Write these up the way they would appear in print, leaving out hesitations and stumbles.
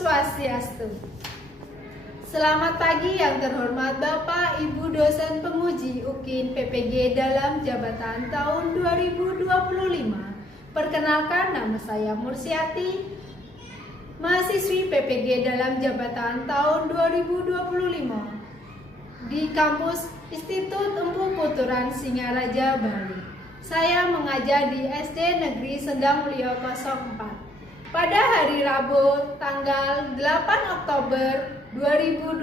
Swastiastu. Selamat pagi yang terhormat Bapak Ibu dosen penguji UKIN PPG dalam jabatan tahun 2025. Perkenalkan, nama saya Mursiati, mahasiswi PPG dalam jabatan tahun 2025 di kampus Institut Empu Puturan Singaraja, Bali. Saya mengajar di SD Negeri Sendang Mulia 04. Pada hari Rabu tanggal 8 Oktober 2025,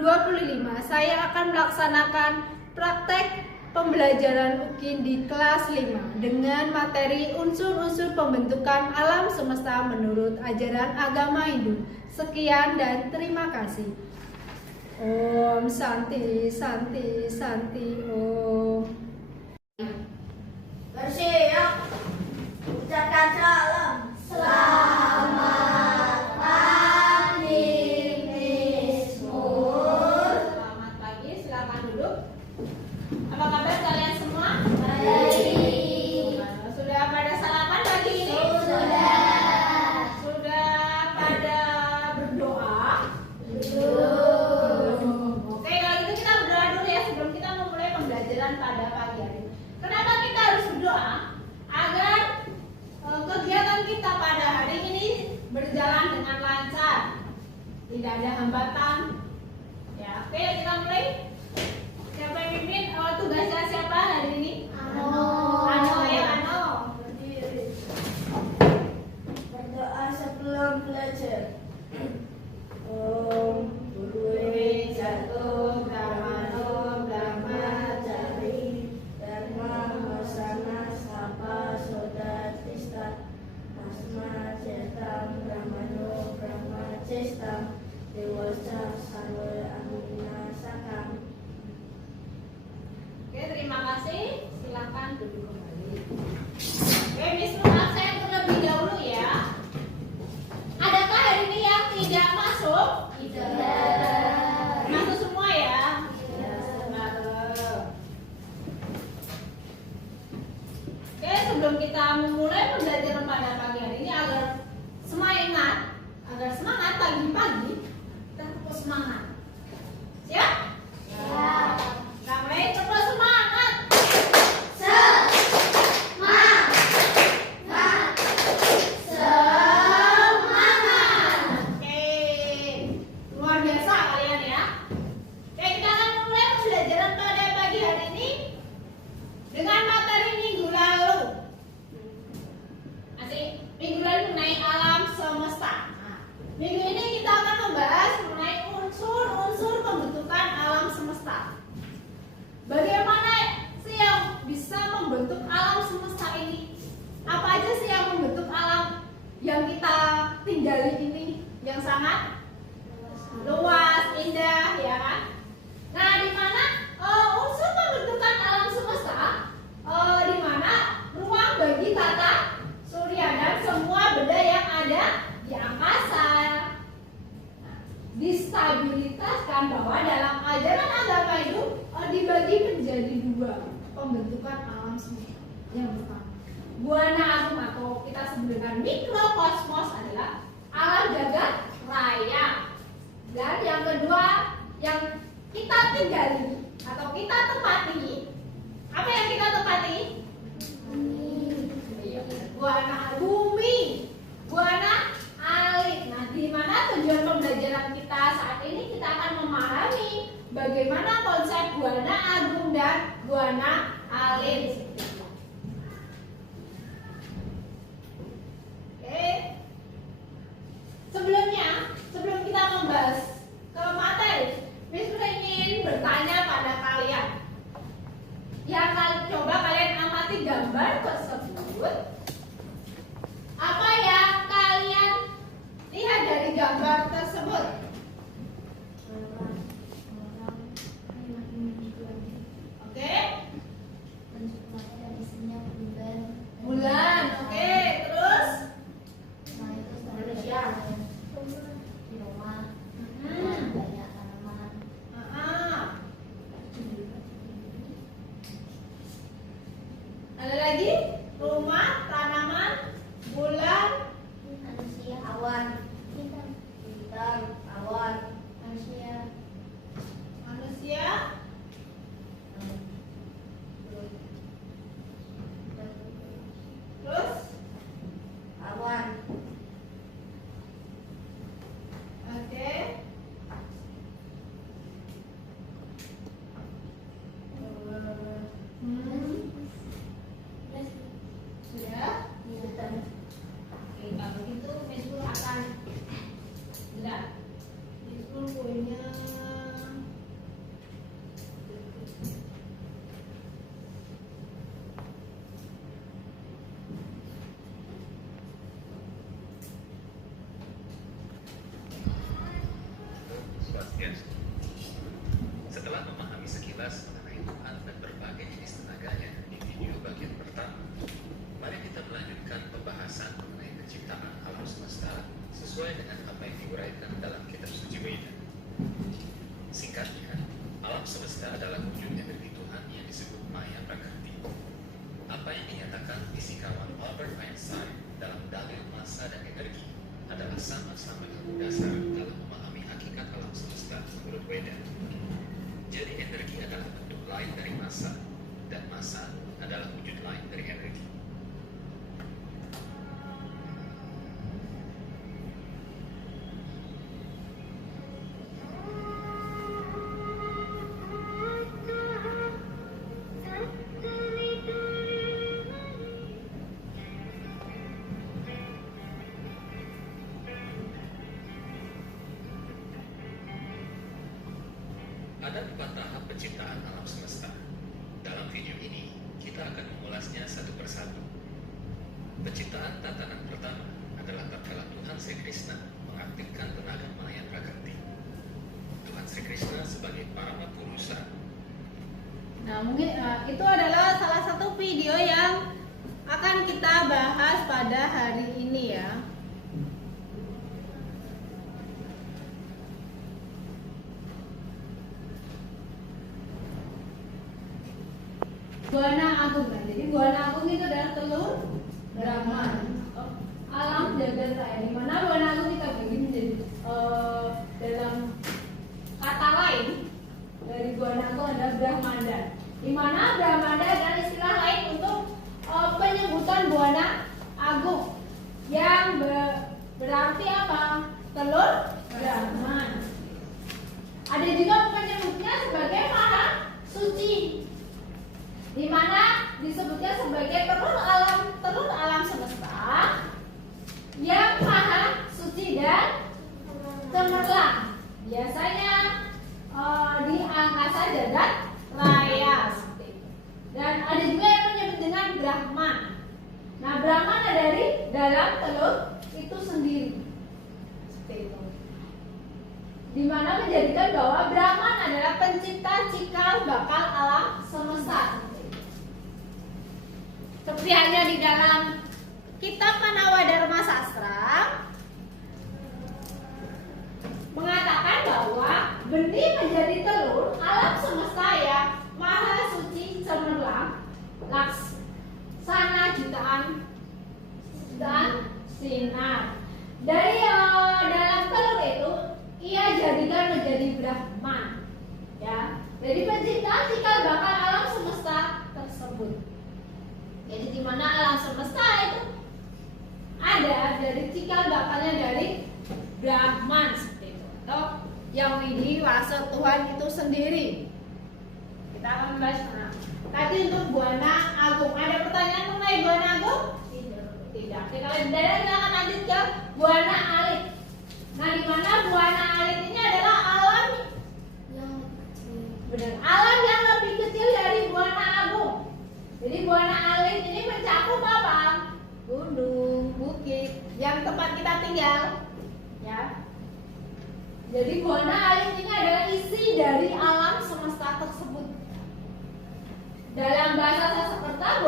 saya akan melaksanakan praktek pembelajaran UKIN di kelas 5 dengan materi unsur-unsur pembentukan alam semesta menurut ajaran agama Hindu. Sekian dan terima kasih. Om Santi Santi Santi Om. Bersiap, ucapkan salam. Selamat pagi, Miss Mur. Selamat pagi, silakan duduk. Apa kabar kalian semua? Baik. Sudah pada sarapan pagi ini? Sudah. Sudah pada berdoa? Belum. Oke, kalau gitu kita berdoa dulu ya sebelum kita memulai pembelajaran pada pagi hari. Kenapa kita harus berdoa? Agar kegiatan kita pada hari ini berjalan dengan lancar, tidak ada hambatan. Ya, oke, kita mulai. Siapa yang pimpin? Tugasnya siapa hari ini? Ano, ya Ano. Berdiri. Berdoa sebelum belajar. Om Guru Jatuh Brahmano Brahmacari Dharma Wasana Sapa Soda Tista Asma Cetam Brahmano Brahmacestam Dewasa Sarwa Amina Sakam. Oke, terima kasih. Silakan duduk kembali. Oke, Miss Luna, saya terlebih dahulu ya. Adakah hari ini yang tidak masuk? Tidak. Masuk semua ya? Oke, sebelum kita memulai pembelajaran pada pagi hari ini agar semangat pagi-pagi, kita tepuk semangat. Siap? Siap. Kami tepuk semangat. Oke, luar biasa kalian ya. Oke, kita akan memulai pembelajaran pada pagi hari ini dengan materi minggu lalu. Minggu lalu mengenai alam semesta. Nah, minggu ini kita akan membahas mengenai unsur-unsur pembentukan alam semesta. Bagaimana sih yang bisa membentuk alam semesta ini? Apa aja sih yang membentuk alam yang kita tinggali ini, yang sangat luas, indah, ya kan? Nah, di mana unsur pembentukan alam semesta, di mana ruang bagi tata surya dan semua benda yang ada di angkasa. Nah, distabilitaskan bahwa dalam ajaran agama itu dibagi menjadi dua pembentukan alam semesta. Yang pertama, buana agung atau kita sebut dengan mikrokosmos adalah alam jagat raya. Dan yang kedua yang kita tinggali atau kita tempati, apa yang kita tempati? Buana bumi, buana alit. Nah, di mana tujuan pembelajaran kita saat ini kita akan memahami bagaimana konsep buana agung dan buana alit. Oke. Sebelum kita membahas ke materi, Miss ingin bertanya pada kalian. Ya, coba kalian amati gambar tersebut. Apa yang kalian lihat dari gambar tersebut? Oke. Bulan. Oke, terus manusia. Ada lagi? Rumah, tanaman, bulan, Manusia, awan, bintang, Setelah memahami sekilas mengenai Tuhan dan berbagai jenis tenaganya di video bagian pertama, mari kita melanjutkan pembahasan mengenai penciptaan alam semesta sesuai dengan apa yang diuraikan dalam kitab suci Weda. Singkatnya, alam semesta adalah wujud energi Tuhan yang disebut Maya Prakrti. Apa yang dinyatakan fisikawan Albert Einstein dalam dalil massa dan energi adalah sama-sama ilmu dasar dalam memahami hakikat alam semesta menurut Weda. Jadi energi adalah bentuk lain dari massa, dan massa adalah wujud lain dari energi. Ada 4 tahap penciptaan alam semesta. Dalam video ini, kita akan mengulasnya satu persatu. Penciptaan tatanan pertama adalah tatkala Tuhan Sri Krishna mengaktifkan tenaga Maya Prakrti. Tuhan Sri Krishna sebagai Paramapurusa. Nah, mungkin itu adalah salah satu video yang akan kita bahas pada hari ini ya. Buana Agung. Nah, jadi Buana Agung itu adalah telur Brahman. Alam jagat raya. Di mana Buana Agung kita bagi menjadi dalam kata lain dari Buana Agung adalah Brahmanda. Di mana Brahmanda adalah istilah lain untuk penyebutan Buana Agung yang berarti apa? Telur Brahman. Ada juga penyebutnya sebagai Maha Suci, di mana disebutnya sebagai telur alam semesta yang maha suci dan cemerlang. Biasanya di angkasa jagat raya seperti itu. Dan ada juga yang menyebut dengan Brahman. Nah, Brahman ada dari dalam telur itu sendiri seperti itu. Di mana menjadikan bahwa Brahman adalah pencipta cikal bakal alam semesta. Seperti hanya di dalam kitab Manawadharma Sastra mengatakan bahwa benih menjadi telur alam semesta yang maha suci cemerlang laksana jutaan sinar. Dari dalam telur itu ia jadikan menjadi Brahman. Ya, jadi penciptaan cikal bakal alam semesta tersebut. Jadi di mana alam semesta itu ada dari cikal bakalnya dari Brahman seperti itu, atau yang widiwasa Tuhan itu sendiri. Kita akan membahas tadi untuk Buana Agung. Ada pertanyaan mengenai Buana Agung? Tidak. Kita akan lanjut ke Buana Alit. Nah, di mana Buana Alit ini adalah alam yang kecil. Benar, alam yang lebih kecil dari Buana Agung. Jadi Buana Alit ini mencakup apa? Gunung, bukit, yang tempat kita tinggal, ya. Jadi Buana Alit ini adalah isi dari alam semesta tersebut. Dalam bahasa Sanskerta,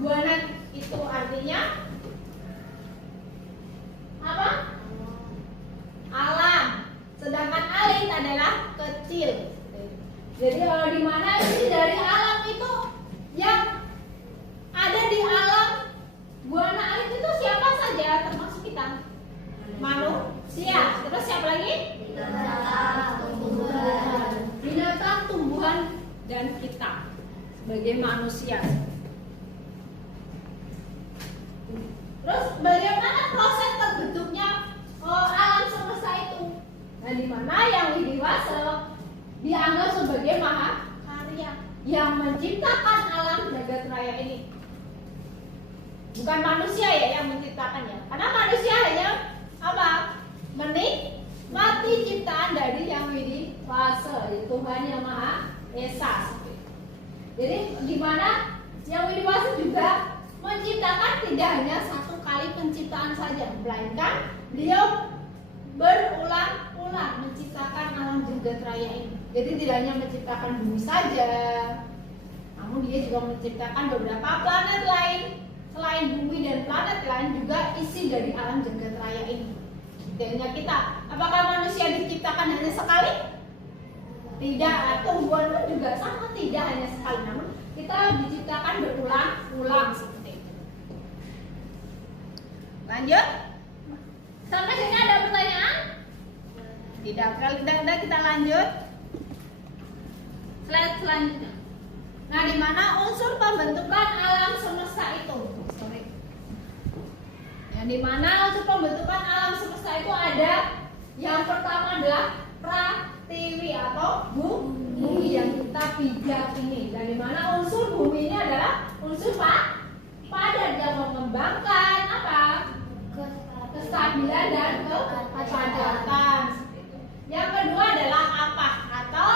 Buana itu artinya apa? Alam. Sedangkan Alit adalah kecil. Jadi di mana isi dari alam itu yang ada di alam Buana Alit itu siapa saja, termasuk kita manusia. Terus siapa lagi? Binatang, tumbuhan, dan kita sebagai manusia. Terus bagaimana proses terbentuknya alam semesta itu? Nah, di mana yang widiwasa dianggap sebagai maha karya yang menciptakan alam jagat raya ini. Bukan manusia ya yang menciptakannya. Karena manusia hanya apa? Menikmati ciptaan dari yang widiwasa, yaitu Tuhan yang Maha Esa. Jadi di mana yang widiwasa juga menciptakan tidak hanya satu kali penciptaan saja, melainkan beliau berulang-ulang pula menciptakan alam jagat raya ini. Jadi tidak hanya menciptakan bumi saja, namun dia juga menciptakan beberapa planet lain. Selain bumi dan planet lain juga isi dari alam jagat raya ini. Tidak hanya kita. Apakah manusia diciptakan hanya sekali? Tidak. Tumbuhan pun juga sama, tidak hanya sekali. Namun kita diciptakan berulang-ulang seperti itu. Lanjut. Sampai sini ada pertanyaan? Tidak. Kalau tidak kita lanjut. Slide selanjutnya. Nah, di mana unsur pembentukan alam semesta itu? Yang di mana unsur pembentukan alam semesta itu ada yang pertama adalah pratiwi atau bumi yang kita pijak ini. Dan di mana unsur bumi ini adalah unsur padat yang mengembangkan apa? Kestabilan dan kepadatan. Yang kedua adalah apa? Atau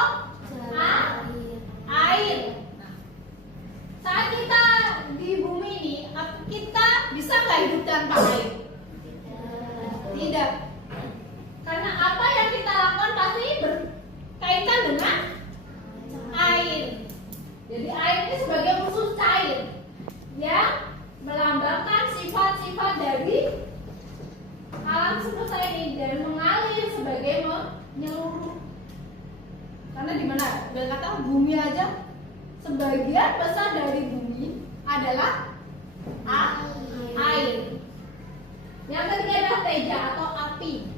air. Nah, saat kita di bumi ini, kita bisa nggak hidup tanpa air? Tidak. Karena apa yang kita lakukan pasti berkaitan dengan air. Jadi air ini sebagai unsur cair yang melambangkan sifat-sifat dari alam semesta ini dan mengalir sebagai menyeluruh. Karena di mana? Udah kata bumi aja, sebagian besar dari bumi adalah air. Yang ketiga adalah teja atau api.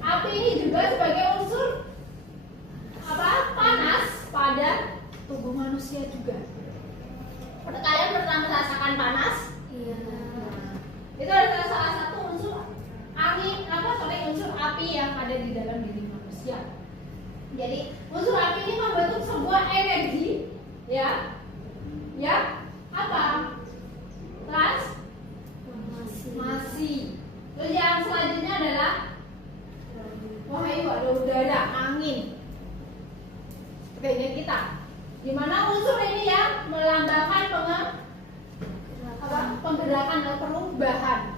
Api ini juga sebagai unsur apa? Panas pada tubuh manusia juga. Kalian pernah merasakan panas? Iya. Itu adalah salah satu unsur angin unsur api yang ada di dalam diri manusia. Jadi unsur api ini membentuk sebuah energi, ya, apa? Transformasi. Terus yang selanjutnya adalah wahyu atau udara, angin. Seperti ini kita. Di mana unsur ini ya melambangkan penggerakan atau perubahan.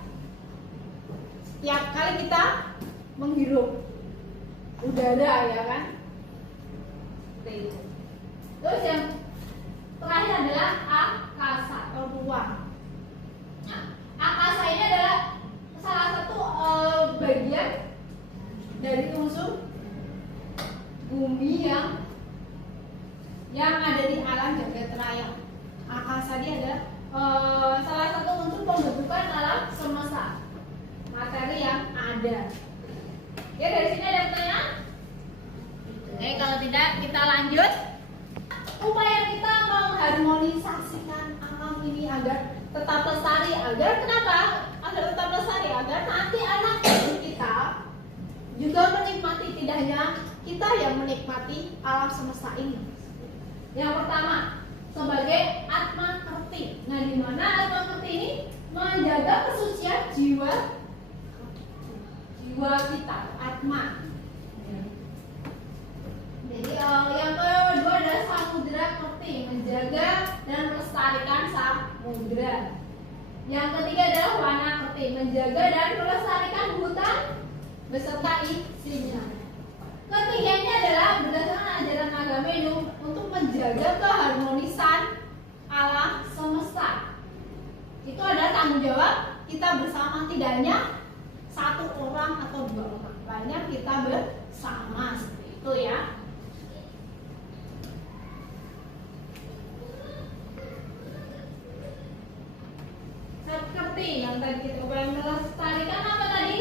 Setiap kali kita menghirup udara, ya kan? Seperti itu. Terus yang terakhir adalah akasa atau ruang. Nah, akasa ini adalah salah satu bagian dari unsur bumi yang ada di alam jagat raya. Akasa dia adalah salah satu unsur pembentukan alam semesta, materi yang ada. Ya, dari sini ada pertanyaan? Oke, kalau tidak kita lanjut. Upaya kita mengharmonisasikan alam ini agar tetap lestari. Agar kenapa? Agar tetap lestari, agar nanti anak kita juga menikmati, tidak hanya kita yang menikmati alam semesta ini. Yang pertama, sebagai atma kerti. Nah, di mana atma kerti ini menjaga kesucian jiwa kita, atma. Jadi yang kedua adalah samudra kerti, menjaga dan melestarikan samudra. Yang ketiga adalah wana kerti, menjaga dan melestarikan hutan beserta isinya. Ketiganya adalah berdasarkan ajaran agama Hindu untuk menjaga keharmonisan alam semesta. Itu adalah tanggung jawab kita bersama, tidak hanya satu orang atau dua orang, lainnya kita bersama, seperti itu ya. Seperti yang tadi kita melestarikan apa tadi?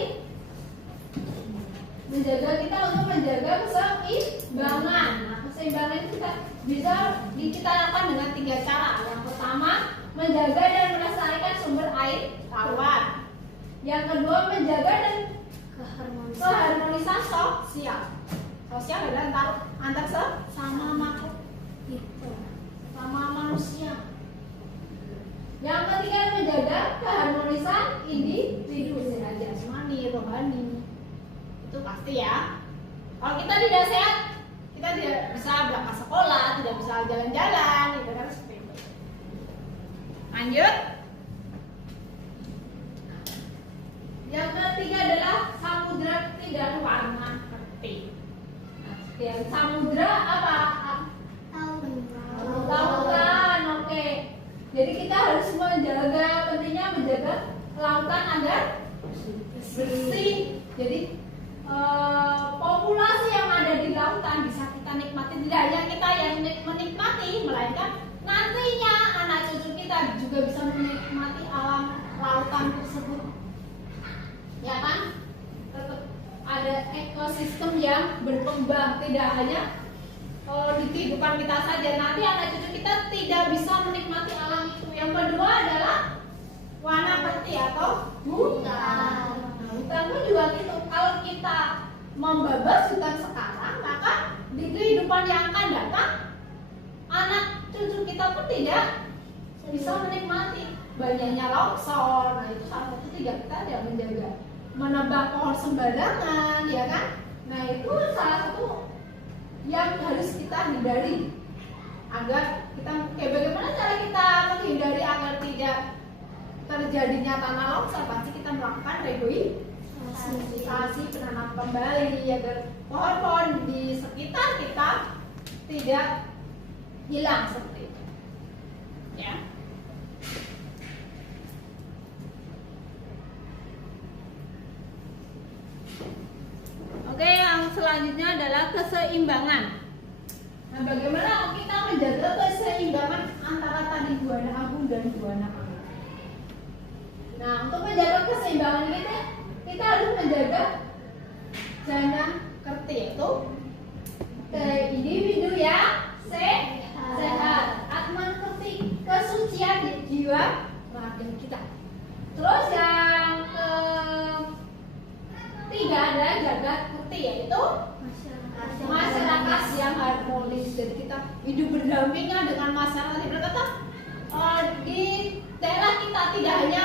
Menjaga kita untuk menjaga keseimbangan. Nah, keseimbangan itu kita lakukan dengan 3 cara. Yang pertama, menjaga dan melestarikan sumber air tawar. Yang kedua, menjaga dan keharmonisan sosial. Sosial adalah antar sesama makhluk, sama manusia. Yang ketiga, menjaga keharmonisan individu, jasmani, rohani. Itu pasti ya. Kalau kita tidak sehat, kita tidak bisa berangkat sekolah, tidak bisa jalan-jalan, gitu kan, seperti itu. Lanjut. Yang ketiga adalah samudra peti dan warna peti. Nah, yang samudra apa? Lautan, oke. Jadi kita harus menjaga, pentingnya menjaga lautan agar bersih. Jadi populasi yang ada di lautan bisa kita nikmati. Tidak hanya kita yang menikmati, melainkan nantinya anak cucu kita juga bisa menikmati alam lautan tersebut. Ya kan? Tetap ada ekosistem yang berkembang, tidak hanya di kehidupan kita saja. Nanti anak cucu kita tidak bisa menikmati alam itu. Yang kedua adalah warna peti atau hutan. Nah, hutan pun juga gitu. Kalau kita membabas hutan sekarang, maka di kehidupan yang akan datang anak cucu kita pun tidak bisa menikmati. Banyaknya longsor. Nah, itu salah satu tidak kita tidak menjaga. Menebang pohon sembarangan, ya kan? Nah, itu salah satu yang harus kita hindari agar kita bagaimana cara kita menghindari agar tidak terjadinya tanah longsor. Pasti kita melakukan regenerasi, penanam kembali agar pohon-pohon di sekitar kita tidak hilang seperti itu, ya. Oke, yang selanjutnya adalah keseimbangan. Nah, bagaimana kita menjaga keseimbangan antara tadi buana agung dan buana agung? Nah, untuk menjaga keseimbangan ini kita harus menjaga jana kerti, yaitu individu yang sehat, atman kerti, kesucian di jiwa raga kita. Terus yang ketiga adalah jaga kerti, yaitu masyarakat yang harmonis. Jadi kita hidup berdampingan dengan masyarakat. Berkata di daerah kita tidak hanya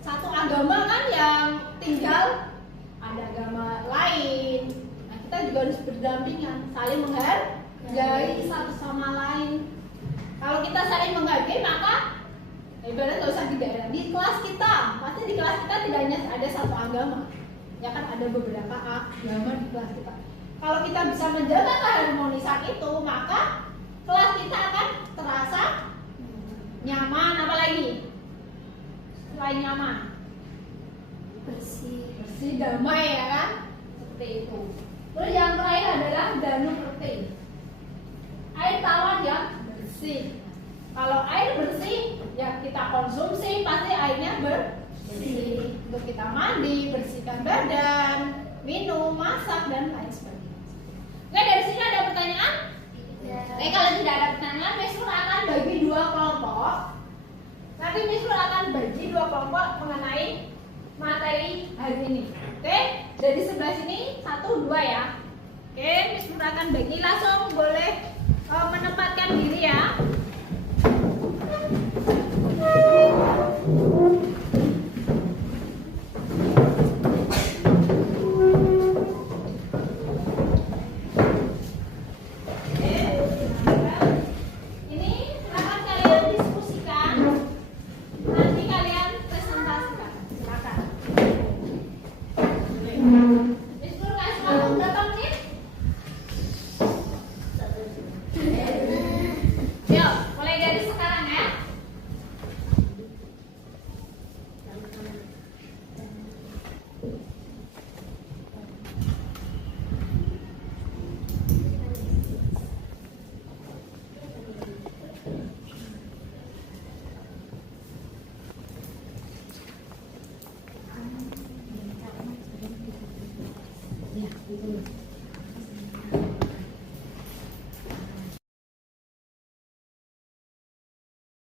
satu agama kan yang tinggal, ada agama lain. Nah, kita juga harus berdampingan, saling menghargai satu sama lain. Kalau kita saling menghargai, maka ibaratnya nggak usah di daerah, di kelas kita, pasti di kelas kita tidak hanya ada satu agama, ya kan, ada beberapa agama di kelas kita. Kalau kita bisa menjaga keharmonisan itu, maka kelas kita akan terasa nyaman. Apalagi selain nyaman, bersih, damai, ya kan, seperti itu. Terus yang terakhir adalah danu kerti, air tawar yang bersih. Kalau air bersih, ya kita konsumsi pasti airnya bersih. Untuk kita mandi, bersihkan badan, minum, masak, dan lain sebagainya. Oke, dari sini ada pertanyaan? Oke, kalau tidak ada pertanyaan, Miss Nur akan bagi dua kelompok. Nanti Miss Nur akan bagi dua kelompok mengenai materi hari ini. Oke, dari sebelah sini 1, 2 ya. Oke, Miss Nur akan bagi, langsung boleh menempatkan diri ya. Ya,